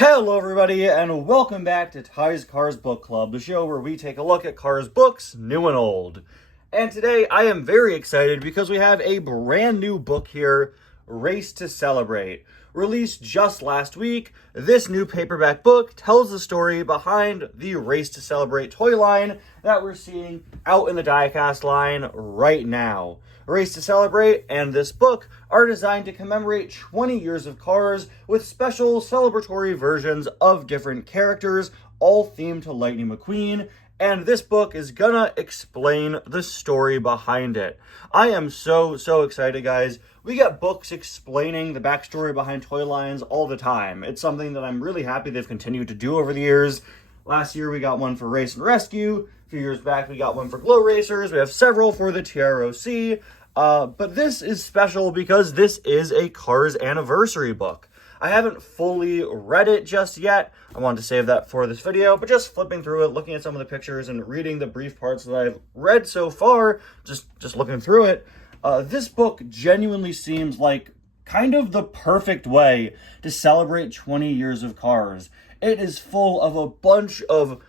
Hello everybody, and welcome back to Ty's Cars Book Club, the show where we take a look at Cars books, new and old. And today I am very excited because we have a brand new book here, Race to Celebrate. Released just last week, this new paperback book tells the story behind the Race to Celebrate toy line that we're seeing out in the diecast line right now. Race to Celebrate and this book are designed to commemorate 20 years of Cars with special celebratory versions of different characters, all themed to Lightning McQueen, and this book is gonna explain the story behind it. I am so excited, guys. We get books explaining the backstory behind toy lines all the time. It's something that I'm really happy they've continued to do over the years. Last year we got one for Race and Rescue. A few years back we got one for Glow Racers. We have several for the TROC. But this is special because this is a Cars anniversary book. I haven't fully read it just yet. I wanted to save that for this video, but just flipping through it, looking at some of the pictures and reading the brief parts that I've read so far, just looking through it, this book genuinely seems like kind of the perfect way to celebrate 20 years of Cars. It is full of a bunch of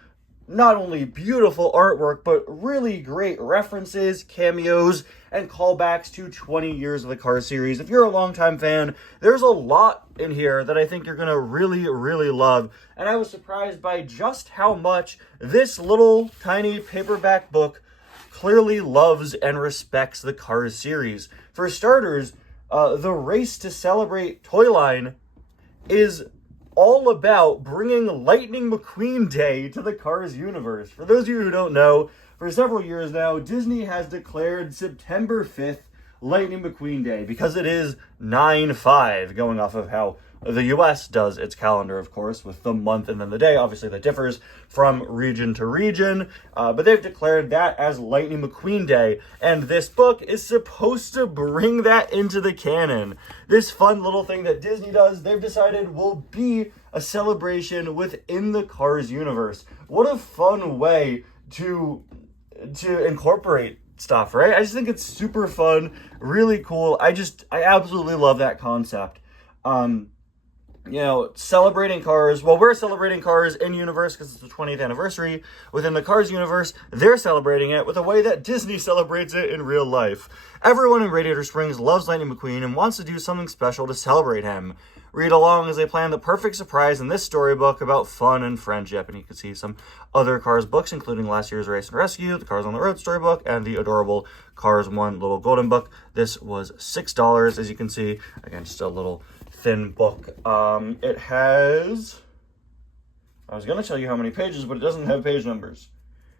not only beautiful artwork, but really great references, cameos, and callbacks to 20 years of the Cars series. If you're a longtime fan, there's a lot in here that I think you're gonna really love. And I was surprised by just how much this little tiny paperback book clearly loves and respects the Cars series. For starters, the Race to Celebrate toy line is all about bringing Lightning McQueen Day to the Cars universe. For those of you who don't know, for several years now, Disney has declared September 5th Lightning McQueen Day because it is 9/5, going off of how the US does its calendar, of course, with the month and then the day. Obviously, that differs from region to region, but they've declared that as Lightning McQueen Day, and this book is supposed to bring that into the canon. This fun little thing that Disney does, they've decided will be a celebration within the Cars universe. What a fun way to incorporate stuff, right? I just think it's super fun, really cool. I absolutely love that concept. Celebrating Cars. Well, we're celebrating Cars in universe because it's the 20th anniversary. Within the Cars universe, they're celebrating it with a way that Disney celebrates it in real life. Everyone in Radiator Springs loves Lightning McQueen and wants to do something special to celebrate him. Read along as they plan the perfect surprise in this storybook about fun and friendship. And you can see some other Cars books, including last year's Race and Rescue, the Cars on the Road storybook, and the adorable Cars 1 Little Golden book. This was $6, as you can see. Again, just a little thin book. It has, I was going to tell you how many pages, but it doesn't have page numbers.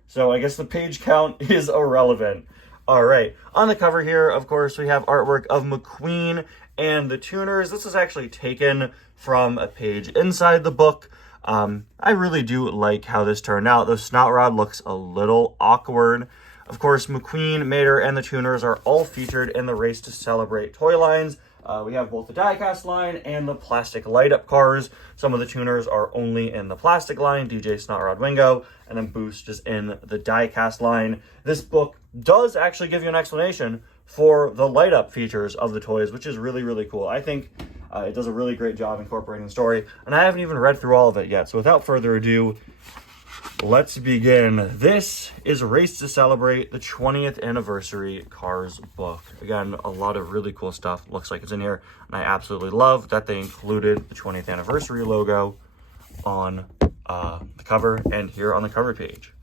So I guess the page count is irrelevant. All right. On the cover here, of course, we have artwork of McQueen and the tuners. This is actually taken from a page inside the book. I really do like how this turned out. The snot rod looks a little awkward. Of course, McQueen, Mater, and the tuners are all featured in the Race to Celebrate toy lines. We have both the diecast line and the plastic light-up cars. Some of the tuners are only in the plastic line, DJ, Snot Rod, Wingo, and then Boost is in the diecast line. This book does actually give you an explanation for the light-up features of the toys, which is really cool. I think it does a really great job incorporating the story, and I haven't even read through all of it yet. So without further ado, let's begin. This is Race to Celebrate, the 20th anniversary Cars book. Again, a lot of really cool stuff. Looks like it's in here. And I absolutely love that they included the 20th anniversary logo on the cover and here on the cover page.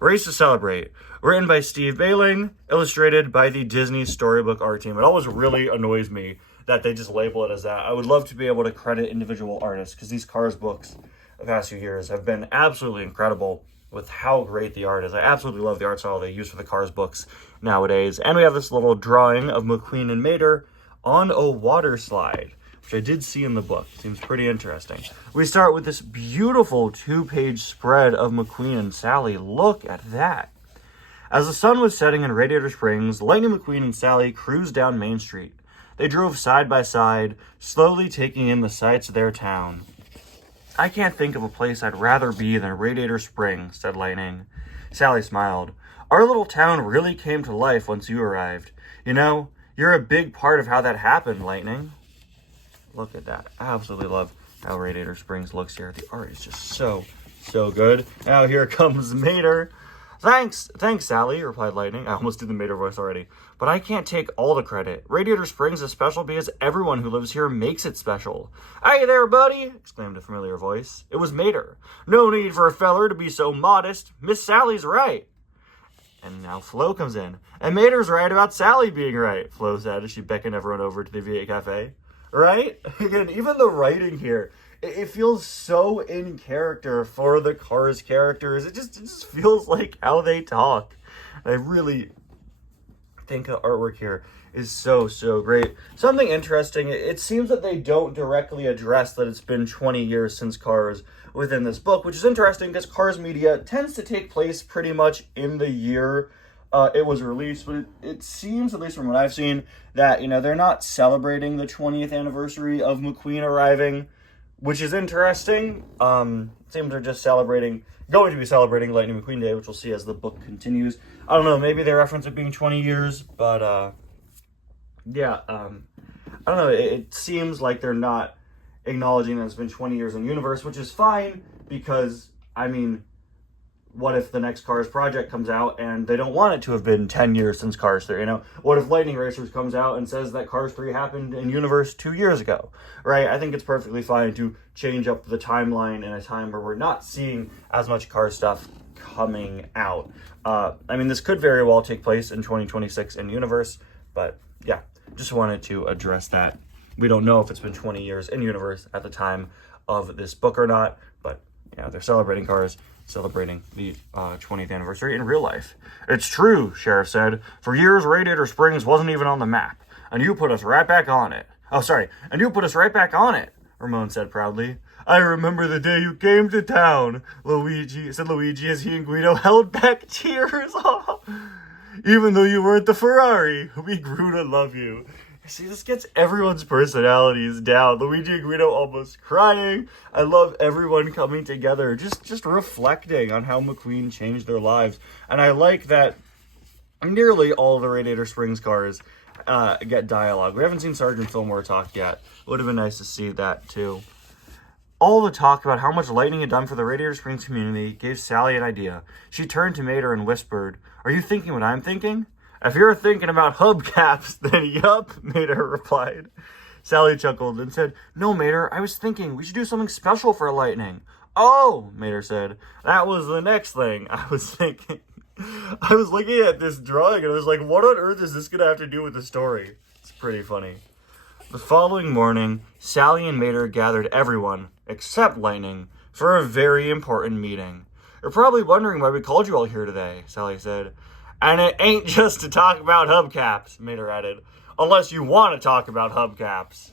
Race to Celebrate, written by Steve Bailing, illustrated by the Disney Storybook art team. It always really annoys me that they just label it as that. I would love to be able to credit individual artists because these Cars books the past few years have been absolutely incredible with how great the art is. I absolutely love the art style they use for the Cars books nowadays. And we have this little drawing of McQueen and Mater on a water slide, which I did see in the book. Seems pretty interesting. We start with this beautiful 2-page spread of McQueen and Sally. Look at that. As the sun was setting in Radiator Springs, Lightning McQueen and Sally cruised down Main Street. They drove side by side, slowly taking in the sights of their town. "I can't think of a place I'd rather be than Radiator Springs," said Lightning. Sally smiled. "Our little town really came to life once you arrived. You know, you're a big part of how that happened, Lightning." Look at that. I absolutely love how Radiator Springs looks here. The art is just so good. Now here comes Mater. Thanks, Sally, replied Lightning. I almost did the Mater voice already. But I can't take all the credit. Radiator Springs is special because everyone who lives here makes it special. Hey there, buddy, exclaimed a familiar voice. It was Mater. No need for a feller to be so modest. Miss Sally's right. And now Flo comes in. And Mater's right about Sally being right, Flo said as she beckoned everyone over to the V8 Cafe. Right? Again, even the writing here, it feels so in character for the Cars characters. It just feels like how they talk. I really think the artwork here is so great. Something interesting, it seems that they don't directly address that it's been 20 years since Cars within this book, which is interesting because Cars media tends to take place pretty much in the year it was released, but it seems, at least from what I've seen, that, you know, they're not celebrating the 20th anniversary of McQueen arriving, which is interesting. Seems they're just going to be celebrating Lightning McQueen Day, which we'll see as the book continues. I don't know, maybe they reference it being 20 years, but yeah, I don't know, it seems like they're not acknowledging that it's been 20 years in the universe, which is fine, because, I mean, what if the next Cars project comes out and they don't want it to have been 10 years since Cars 3, you know? What if Lightning Racers comes out and says that Cars 3 happened in universe 2 years ago, right? I think it's perfectly fine to change up the timeline in a time where we're not seeing as much Cars stuff coming out. I mean, this could very well take place in 2026 in universe, but yeah, just wanted to address that. We don't know if it's been 20 years in universe at the time of this book or not, but you know, they're celebrating Cars, celebrating the 20th anniversary in real life. It's true, Sheriff said. For years, Radiator Springs wasn't even on the map, and you put us right back on it. Oh, sorry, and you put us right back on it, Ramon said proudly. I remember the day you came to town, said Luigi as he and Guido held back tears. Even though you weren't the Ferrari, we grew to love you. See, this gets everyone's personalities down. Luigi and Guido almost crying. I love everyone coming together, just reflecting on how McQueen changed their lives. And I like that nearly all of the Radiator Springs cars get dialogue. We haven't seen Sergeant Fillmore talk yet. Would have been nice to see that too. All the talk about how much Lightning had done for the Radiator Springs community gave Sally an idea. She turned to Mater and whispered, "Are you thinking what I'm thinking?" "If you're thinking about hubcaps, then yup," Mater replied. Sally chuckled and said, "No, Mater, I was thinking we should do something special for Lightning." "Oh," Mater said, "that was the next thing I was thinking." I was looking at this drawing and I was like, what on earth is this going to have to do with the story? It's pretty funny. The following morning, Sally and Mater gathered everyone, except Lightning, for a very important meeting. "You're probably wondering why we called you all here today," Sally said. "And it ain't just to talk about hubcaps," Mater added. "Unless you want to talk about hubcaps."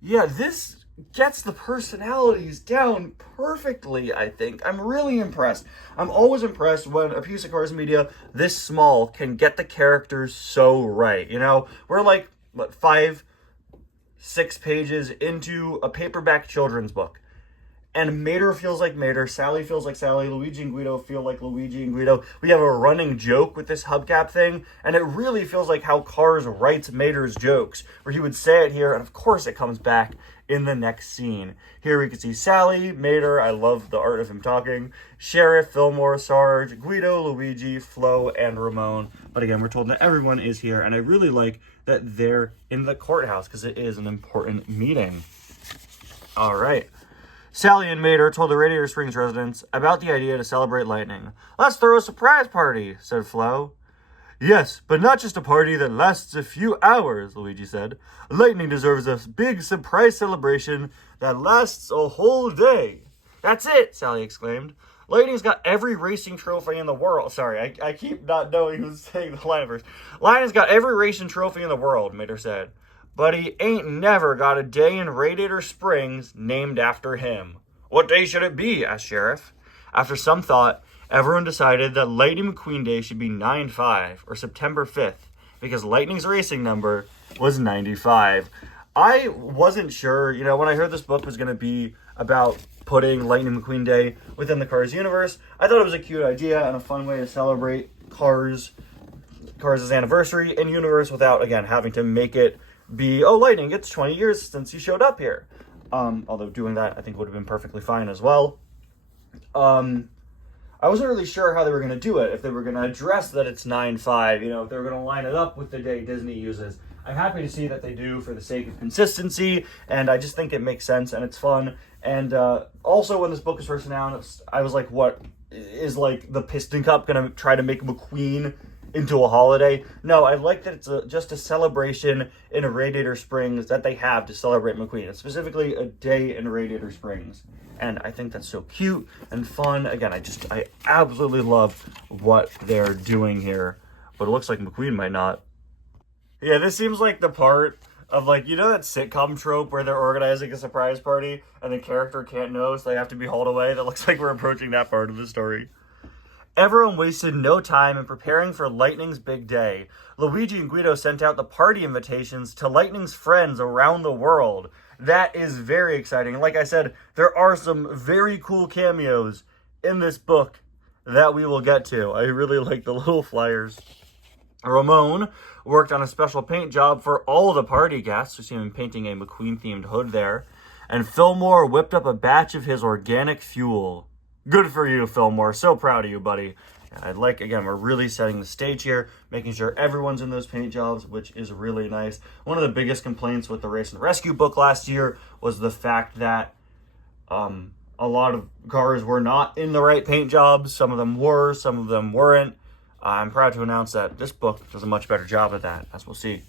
Yeah, this gets the personalities down perfectly, I think. I'm really impressed. I'm always impressed when a piece of Cars media this small can get the characters so right. You know, we're like, 5-6 pages into a paperback children's book. And Mater feels like Mater, Sally feels like Sally, Luigi and Guido feel like Luigi and Guido. We have a running joke with this hubcap thing, and it really feels like how Cars writes Mater's jokes, where he would say it here, and of course it comes back in the next scene. Here we can see Sally, Mater, I love the art of him talking, Sheriff, Fillmore, Sarge, Guido, Luigi, Flo, and Ramon. But again, we're told that everyone is here, and I really like that they're in the courthouse, because it is an important meeting. All right. Sally and Mater told the Radiator Springs residents about the idea to celebrate Lightning. "Let's throw a surprise party," said Flo. "Yes, but not just a party that lasts a few hours," Luigi said. "Lightning deserves a big surprise celebration that lasts a whole day." "That's it," Sally exclaimed. "Lightning's got every racing trophy in the world." Sorry, I keep not knowing who's saying the line first. "Lightning's got every racing trophy in the world," Mater said. "But he ain't never got a day in Radiator Springs named after him." "What day should it be?" asked Sheriff. After some thought, everyone decided that Lightning McQueen Day should be 9/5, or September 5th, because Lightning's racing number was 95. I wasn't sure, you know, when I heard this book was going to be about putting Lightning McQueen Day within the Cars universe, I thought it was a cute idea and a fun way to celebrate Cars' anniversary in universe without, again, having to make it be, oh, Lightning, it's 20 years since you showed up here. Although doing that, I think, would have been perfectly fine as well. I wasn't really sure how they were going to do it, if they were going to address that it's 9/5, if they were going to line it up with the day Disney uses. I'm happy to see that they do for the sake of consistency, and I just think it makes sense and it's fun. And also, when this book was first announced, I was like, what, is like the Piston Cup going to try to make McQueen into a holiday? No, I like that it's just a celebration in Radiator Springs that they have to celebrate McQueen. It's specifically a day in Radiator Springs. And I think that's so cute and fun. Again, I absolutely love what they're doing here. But it looks like McQueen might not. Yeah, this seems like the part of, like, that sitcom trope where they're organizing a surprise party and the character can't know, so they have to be hauled away. That looks like we're approaching that part of the story. Everyone wasted no time in preparing for Lightning's big day. Luigi and Guido sent out the party invitations to Lightning's friends around the world. That is very exciting. Like I said, there are some very cool cameos in this book that we will get to. I really like the little flyers. Ramon worked on a special paint job for all the party guests. We see him painting a McQueen-themed hood there. And Fillmore whipped up a batch of his organic fuel. Good for you, Fillmore. So proud of you, buddy. Again, we're really setting the stage here, making sure everyone's in those paint jobs, which is really nice. One of the biggest complaints with the Race and Rescue book last year was the fact that a lot of cars were not in the right paint jobs. Some of them were, some of them weren't. I'm proud to announce that this book does a much better job of that, as we'll see.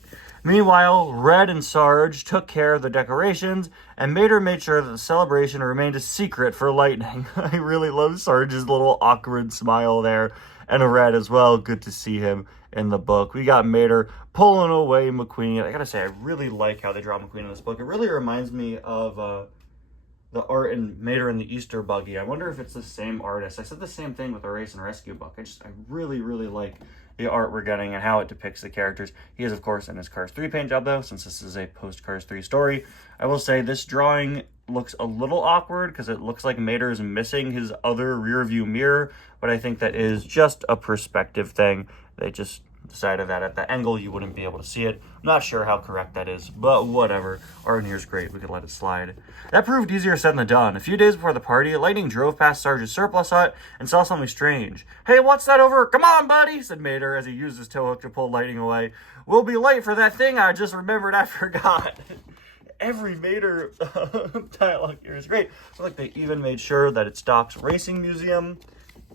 Meanwhile, Red and Sarge took care of the decorations, and Mater made sure that the celebration remained a secret for Lightning. I really love Sarge's little awkward smile there, and Red as well. Good to see him in the book. We got Mater pulling away McQueen. I gotta say, I really like how they draw McQueen in this book. It really reminds me of the art in Mater and the Easter Buggy. I wonder if it's the same artist. I said the same thing with the Race and Rescue book. I really, really like the art we're getting and how it depicts the characters. He is, of course, in his Cars 3 paint job, though, since this is a post-Cars 3 story. I will say this drawing looks a little awkward because it looks like Mater is missing his other rear view mirror, but I think that is just a perspective thing. They just decided that at the angle you wouldn't be able to see it. I'm not sure how correct that is, but whatever. Art in here's great. We could let it slide. That proved easier said than done. A few days before the party, Lightning drove past Sarge's surplus hut and saw something strange. "Hey, what's that over? Come on, buddy," said Mater as he used his tow hook to pull Lightning away. "We'll be late for that thing I just remembered I forgot." Every Mater dialogue here is great. So, like, they even made sure that it's Doc's Racing Museum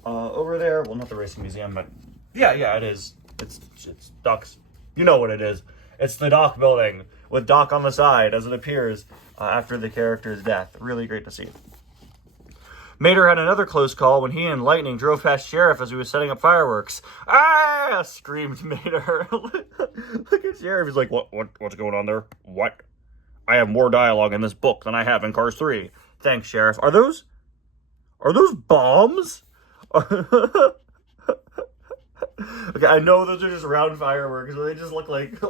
over there. Well, not the Racing Museum, but yeah, it is. It's Doc's. You know what it is. It's the Doc building with Doc on the side as it appears after the character's death. Really great to see. Mater had another close call when he and Lightning drove past Sheriff as he was setting up fireworks. "Ah!" screamed Mater. Look at Sheriff. He's like, what's going on there? What? I have more dialogue in this book than I have in Cars 3. Thanks, Sheriff. Are those bombs? Okay, I know those are just round fireworks, but they just look like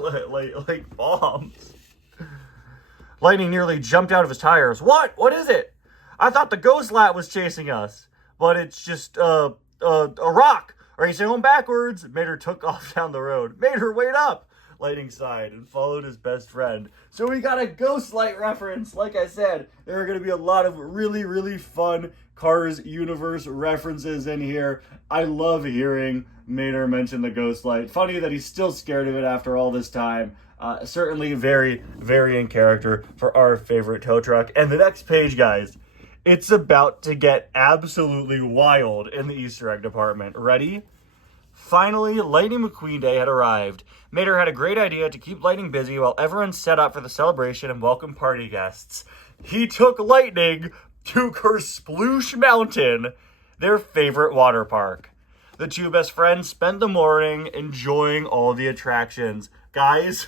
bombs. Lightning nearly jumped out of his tires. What is it? I thought the ghost lat was chasing us, but it's just a rock. Are you going backwards? Mater took off down the road. Mater, wait up! Lightning sighed and followed his best friend. So we got a Ghost Light reference. Like I said, there are going to be a lot of really, really fun Cars universe references in here. I love hearing Mater mention the Ghost Light. Funny that he's still scared of it after all this time. Certainly very, very in character for our favorite tow truck. And the next page, guys, it's about to get absolutely wild in the Easter egg department. Ready? Finally, Lightning McQueen Day had arrived. Mater had a great idea to keep Lightning busy while everyone set up for the celebration and welcome party guests. He took Lightning to Kersploosh Mountain, their favorite water park. The two best friends spent the morning enjoying all the attractions. Guys,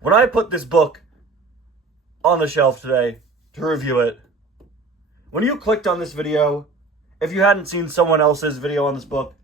when I put this book on the shelf today to review it, when you clicked on this video, if you hadn't seen someone else's video on this book,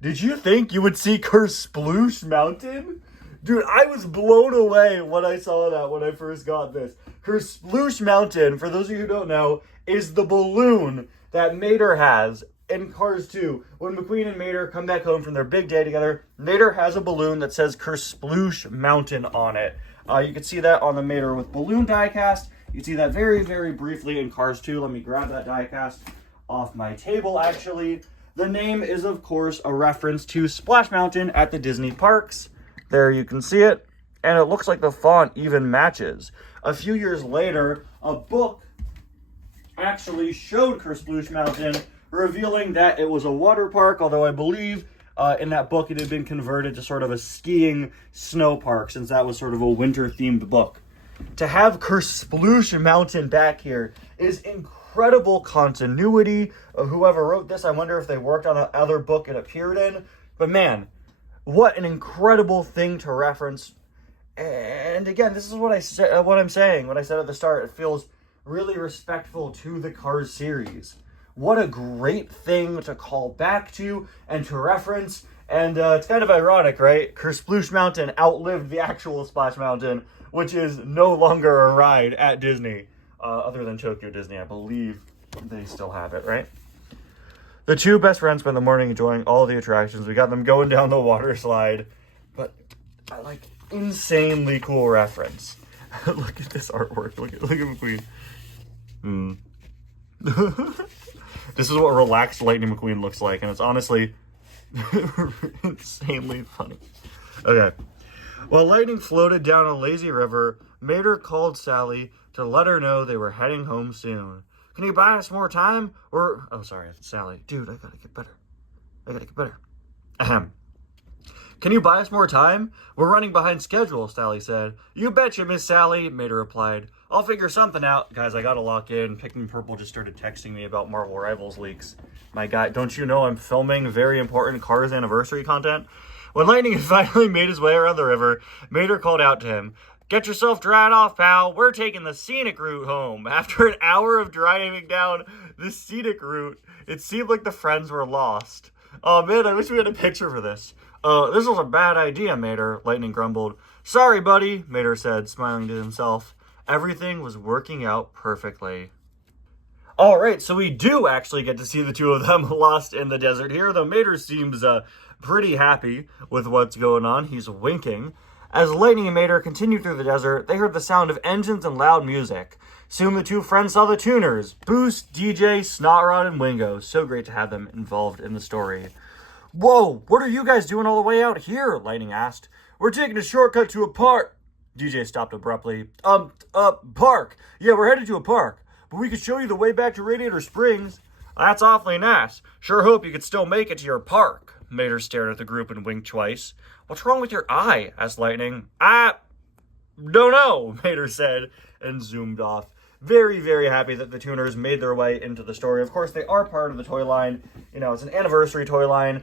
did you think you would see Kersploosh Mountain? Dude, I was blown away when I saw that when I first got this. Kersploosh Mountain, for those of you who don't know, is the balloon that Mater has in Cars 2. When McQueen and Mater come back home from their big day together, Mater has a balloon that says Kersploosh Mountain on it. You can see that on the Mater with balloon diecast. You can see that very, very briefly in Cars 2. Let me grab that diecast off my table, actually. The name is, of course, a reference to Splash Mountain at the Disney parks. There you can see it. And it looks like the font even matches. A few years later, a book actually showed Kersploosh Mountain, revealing that it was a water park, although I believe in that book it had been converted to sort of a skiing snow park, since that was sort of a winter-themed book. To have Kersploosh Mountain back here is incredible continuity. Whoever wrote this, I wonder if they worked on another book it appeared in. But man, what an incredible thing to reference. And again, this is what I'm saying when I said at the start, it feels really respectful to the Cars series. What a great thing to call back to and to reference. And it's kind of ironic, right? Kersploosh Mountain outlived the actual Splash Mountain, which is no longer a ride at Disney. Other than Tokyo Disney, I believe they still have it, right? The two best friends spent the morning enjoying all the attractions. We got them going down the water slide. But I like insanely cool reference. Look at this artwork. Look at McQueen. This is what relaxed Lightning McQueen looks like, and it's honestly insanely funny. Okay. While Lightning floated down a lazy river, Mater called Sally to let her know they were heading home soon. Can you buy us more time? Oh, sorry, it's Sally. Dude, I gotta get better. Ahem. Can you buy us more time? We're running behind schedule, Sally said. You betcha, Miss Sally, Mater replied. I'll figure something out. Guys, I gotta lock in. Pikmin Purple just started texting me about Marvel Rivals leaks. My guy, don't you know I'm filming very important Cars anniversary content? When Lightning had finally made his way around the river, Mater called out to him. Get yourself dried off, pal. We're taking the scenic route home. After an hour of driving down the scenic route, it seemed like the friends were lost. Oh man, I wish we had a picture for this. This was a bad idea, Mater, Lightning grumbled. Sorry, buddy, Mater said, smiling to himself. Everything was working out perfectly. Alright, so we do actually get to see the two of them lost in the desert here, though Mater seems pretty happy with what's going on. He's winking. As Lightning and Mater continued through the desert, they heard the sound of engines and loud music. Soon the two friends saw the tuners, Boost, DJ, Snotrod, and Wingo. So great to have them involved in the story. Whoa, what are you guys doing all the way out here? Lightning asked. We're taking a shortcut to a park. DJ stopped abruptly. Park. Yeah, we're headed to a park. But we could show you the way back to Radiator Springs. That's awfully nice. Sure hope you could still make it to your park. Mater stared at the group and winked twice. What's wrong with your eye? Asked Lightning. I don't know, Mater said, and zoomed off. Very, very happy that the tuners made their way into the story. Of course, they are part of the toy line. You know, it's an anniversary toy line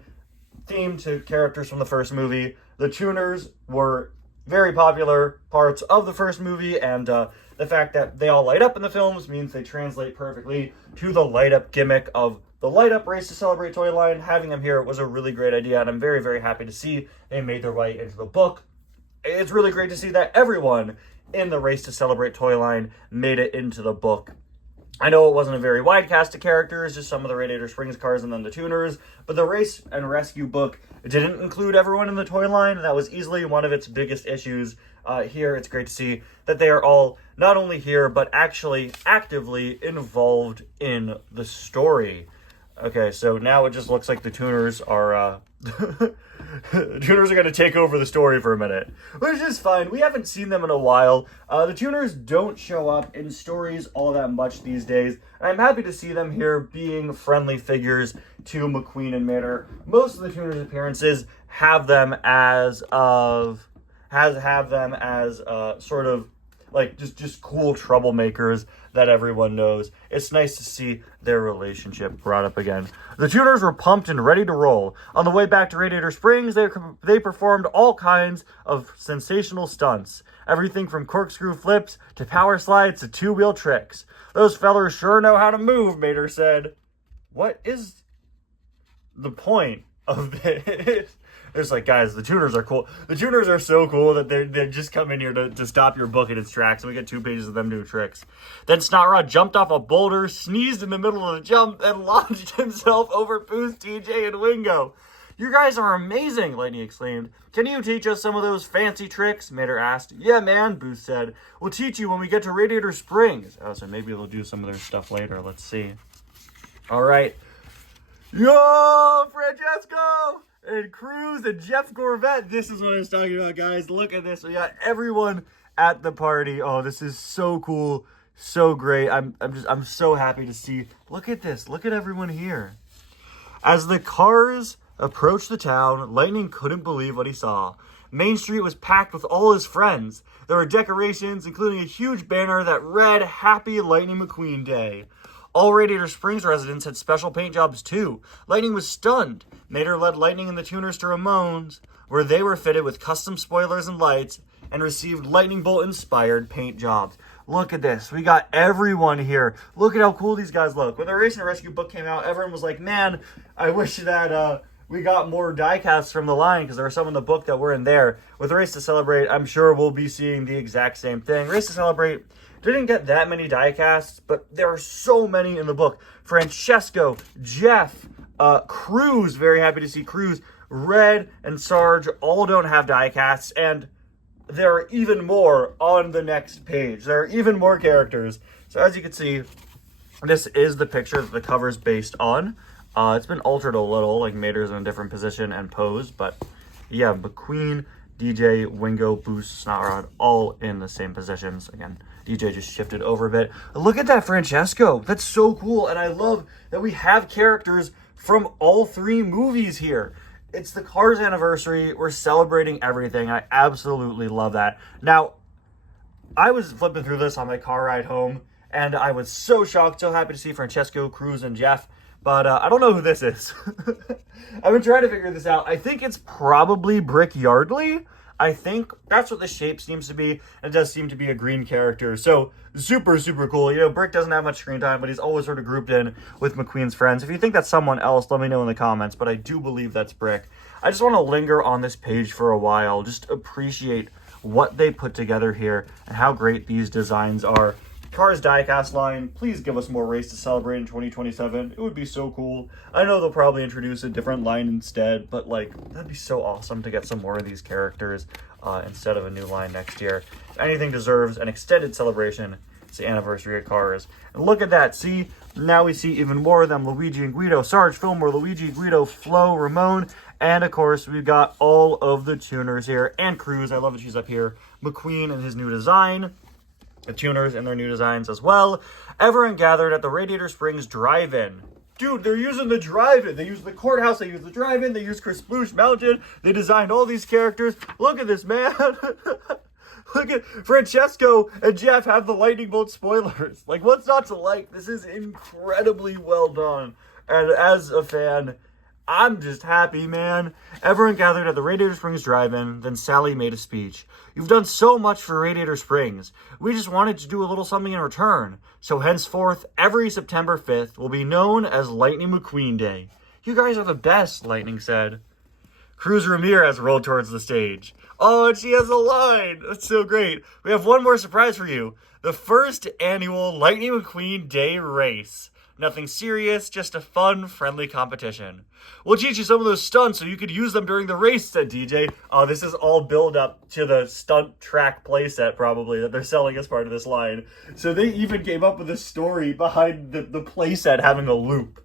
themed to characters from the first movie. The tuners were very popular parts of the first movie, and the fact that they all light up in the films means they translate perfectly to the light up gimmick of the Light Up Race to Celebrate toy line. Having them here was a really great idea, and I'm very, very happy to see they made their way into the book. It's really great to see that everyone in the Race to Celebrate toy line made it into the book. I know it wasn't a very wide cast of characters, just some of the Radiator Springs cars and then the tuners, but the Race and Rescue book didn't include everyone in the toy line, and that was easily one of its biggest issues. Here, it's great to see that they are all not only here, but actually actively involved in the story. Okay, so now it just looks like the tuners are, tuners are going to take over the story for a minute, which is fine. We haven't seen them in a while. The tuners don't show up in stories all that much these days, and I'm happy to see them here being friendly figures to McQueen and Mater. Most of the tuners' appearances have them as sort of like just cool troublemakers that everyone knows. It's nice to see their relationship brought up again. The tuners were pumped and ready to roll. On the way back to Radiator Springs, they performed all kinds of sensational stunts. Everything from corkscrew flips to power slides to two-wheel tricks. Those fellers sure know how to move, Mater said. What is the point of this? It's like, guys, the tuners are cool. The tuners are so cool that they just come in here to stop your book in its tracks, and we get 2 pages of them doing tricks. Then Snotrod jumped off a boulder, sneezed in the middle of the jump, and launched himself over Boost, TJ, and Wingo. "You guys are amazing," Lightning exclaimed. "Can you teach us some of those fancy tricks?" Mater asked. "Yeah, man," Boost said. "We'll teach you when we get to Radiator Springs." Oh, so maybe they'll do some of their stuff later. Let's see. All right. Yo, Francesco! And Cruz and Jeff Gorvette. This is what I was talking about, guys. Look at this. We got everyone at the party. Oh, this is so cool. So great. I'm so happy to see. Look at this. Look at everyone here. As the cars approached the town, Lightning couldn't believe what he saw. Main Street was packed with all his friends. There were decorations, including a huge banner that read Happy Lightning McQueen Day. All Radiator Springs residents had special paint jobs too. Lightning was stunned. Mater led Lightning and the tuners to Ramon's, where they were fitted with custom spoilers and lights and received Lightning Bolt-inspired paint jobs. Look at this. We got everyone here. Look at how cool these guys look. When the Race and Rescue book came out, everyone was like, man, I wish that we got more die-casts from the line because there were some in the book that weren't there. With Race to Celebrate, I'm sure we'll be seeing the exact same thing. Race to Celebrate didn't get that many die-casts, but there are so many in the book. Francesco, Jeff, Cruz, very happy to see Cruz, Red, and Sarge all don't have die-casts, and there are even more on the next page. There are even more characters. So as you can see, this is the picture that the cover is based on. It's been altered a little, like Mater's in a different position and pose, but yeah, McQueen, DJ, Wingo, Boost, Snot Rod, all in the same positions. Again, DJ just shifted over a bit. Look at that Francesco. That's so cool, and I love that we have characters from all three movies here. It's the Cars anniversary. We're celebrating everything. I absolutely love that. Now, I was flipping through this on my car ride home, and I was so shocked, so happy to see Francesco, Cruz, and Jeff. But I don't know who this is. I've been trying to figure this out. I think it's probably Brick Yardley. I think that's what the shape seems to be. It does seem to be a green character. So super, super cool. You know, Brick doesn't have much screen time, but he's always sort of grouped in with McQueen's friends. If you think that's someone else, let me know in the comments. But I do believe that's Brick. I just want to linger on this page for a while. Just appreciate what they put together here and how great these designs are. Cars diecast line, please give us more Race to Celebrate in 2027. It would be so cool. I know they'll probably introduce a different line instead, but like, that'd be so awesome to get some more of these characters instead of a new line next year. If anything deserves an extended celebration, it's the anniversary of Cars. And look at that, see? Now we see even more of them. Luigi and Guido, Sarge, Fillmore, Luigi, Guido, Flo, Ramon, and of course, we've got all of the tuners here, and Cruz. I love that she's up here. McQueen and his new design. The tuners and their new designs as well. Everyone gathered at the Radiator Springs Drive-In. Dude, they're using the drive-in. They use the courthouse, they use the drive-in, they use Chris Sploosh Mountain. They designed all these characters. Look at this, man. Look at Francesco and Jeff have the lightning bolt spoilers. Like, what's not to like? This is incredibly well done. And as a fan, I'm just happy, man. Everyone gathered at the Radiator Springs Drive-In, then Sally made a speech. You've done so much for Radiator Springs. We just wanted to do a little something in return. So henceforth, every September 5th will be known as Lightning McQueen Day. You guys are the best, Lightning said. Cruz Ramirez rolled towards the stage. Oh, and she has a line. That's so great. We have one more surprise for you. The first annual Lightning McQueen Day race. Nothing serious, just a fun, friendly competition. We'll teach you some of those stunts so you could use them during the race, said DJ. Oh, this is all build up to the stunt track playset, probably, that they're selling as part of this line. So they even came up with a story behind the playset having a loop.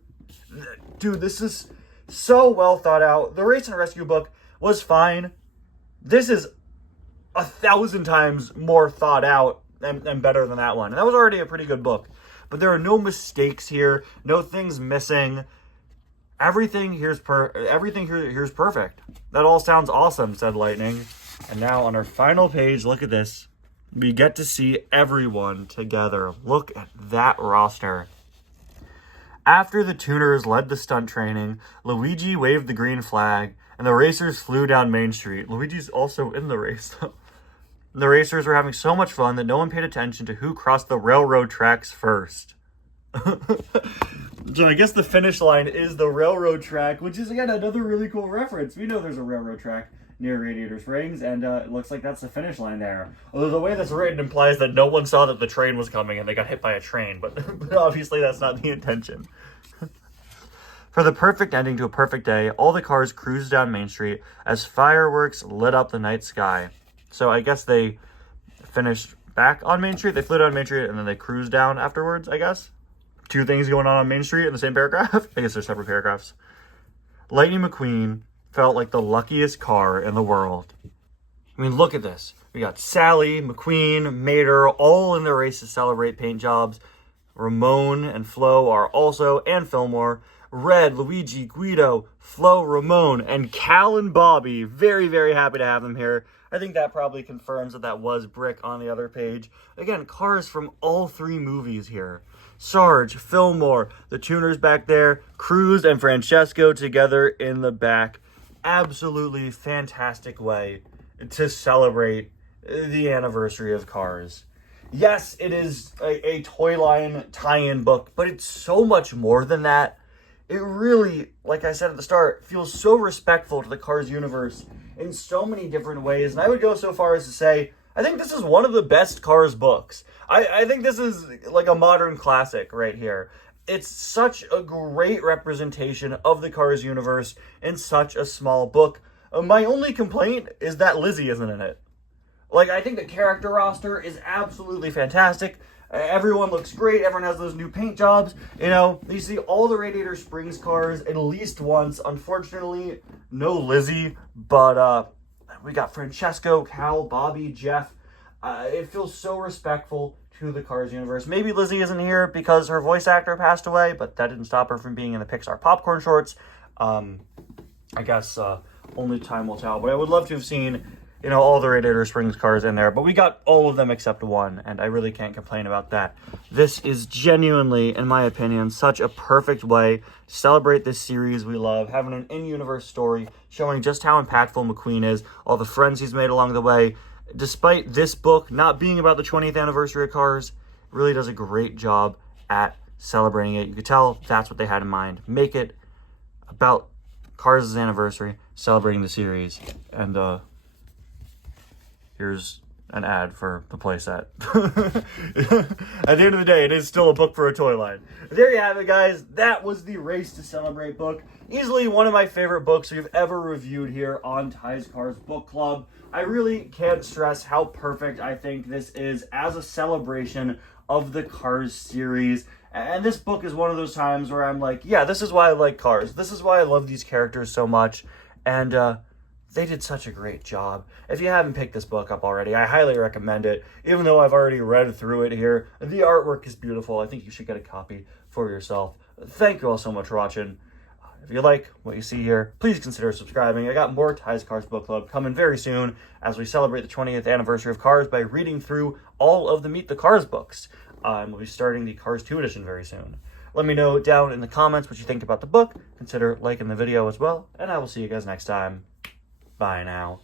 Dude, this is so well thought out. The Race and Rescue book was fine. This is 1,000 times more thought out and better than that one. And that was already a pretty good book. But there are no mistakes here, no things missing. Everything here's perfect. That all sounds awesome, said Lightning. And now on our final page, look at this. We get to see everyone together. Look at that roster. After the tuners led the stunt training, Luigi waved the green flag, and the racers flew down Main Street. Luigi's also in the race, though. The racers were having so much fun that no one paid attention to who crossed the railroad tracks first. So I guess the finish line is the railroad track, which is, again, another really cool reference. We know there's a railroad track near Radiator Springs, and it looks like that's the finish line there. Although the way that's written implies that no one saw that the train was coming and they got hit by a train, but obviously that's not the intention. For the perfect ending to a perfect day, all the cars cruised down Main Street as fireworks lit up the night sky. So I guess they finished back on Main Street. They flew down Main Street and then they cruised down afterwards, I guess. Two things going on Main Street in the same paragraph. I guess they're separate paragraphs. Lightning McQueen felt like the luckiest car in the world. I mean, look at this. We got Sally, McQueen, Mater, all in the race to celebrate paint jobs. Ramon and Flo are also, and Fillmore. Red, Luigi, Guido, Flo, Ramon, and Cal and Bobby. Very, very happy to have them here. I think that probably confirms that was Brick on the other page. Again, cars from all three movies here. Sarge, Fillmore, the tuners back there, Cruz and Francesco together in the back. Absolutely fantastic way to celebrate the anniversary of Cars. Yes, it is a toy line tie-in book, but it's so much more than that. It really, like I said at the start, feels so respectful to the Cars universe in so many different ways. And I would go so far as to say, I think this is one of the best Cars books. I think this is like a modern classic right here. It's such a great representation of the Cars universe in such a small book. My only complaint is that Lizzie isn't in it. Like, I think the character roster is absolutely fantastic. Everyone looks great. Everyone has those new paint jobs. You know, you see all the Radiator Springs cars at least once. Unfortunately, no Lizzie, but we got Francesco, Cal, Bobby, Jeff. It feels so respectful to the Cars universe. Maybe Lizzie isn't here because her voice actor passed away, but that didn't stop her from being in the Pixar popcorn shorts. I guess only time will tell. But I would love to have seen, you know, all the Radiator Springs cars in there. But we got all of them except one, and I really can't complain about that. This is genuinely, in my opinion, such a perfect way to celebrate this series we love, having an in-universe story, showing just how impactful McQueen is, all the friends he's made along the way. Despite this book not being about the 20th anniversary of Cars, it really does a great job at celebrating it. You could tell that's what they had in mind. Make it about Cars' anniversary, celebrating the series. And here's an ad for the playset. At the end of the day, it is still a book for a toy line. There you have it, guys. That was the Race to Celebrate book. Easily one of my favorite books we've ever reviewed here on Ty's Cars Book Club. I really can't stress how perfect I think this is as a celebration of the Cars series. And this book is one of those times where I'm like, yeah, this is why I like Cars. This is why I love these characters so much. And they did such a great job. If you haven't picked this book up already, I highly recommend it. Even though I've already read through it here, the artwork is beautiful. I think you should get a copy for yourself. Thank you all so much for watching. If you like what you see here, please consider subscribing. I got more Ty's Cars Book Club coming very soon as we celebrate the 20th anniversary of Cars by reading through all of the Meet the Cars books. And we'll be starting the Cars 2 edition very soon. Let me know down in the comments what you think about the book. Consider liking the video as well. And I will see you guys next time. Bye now.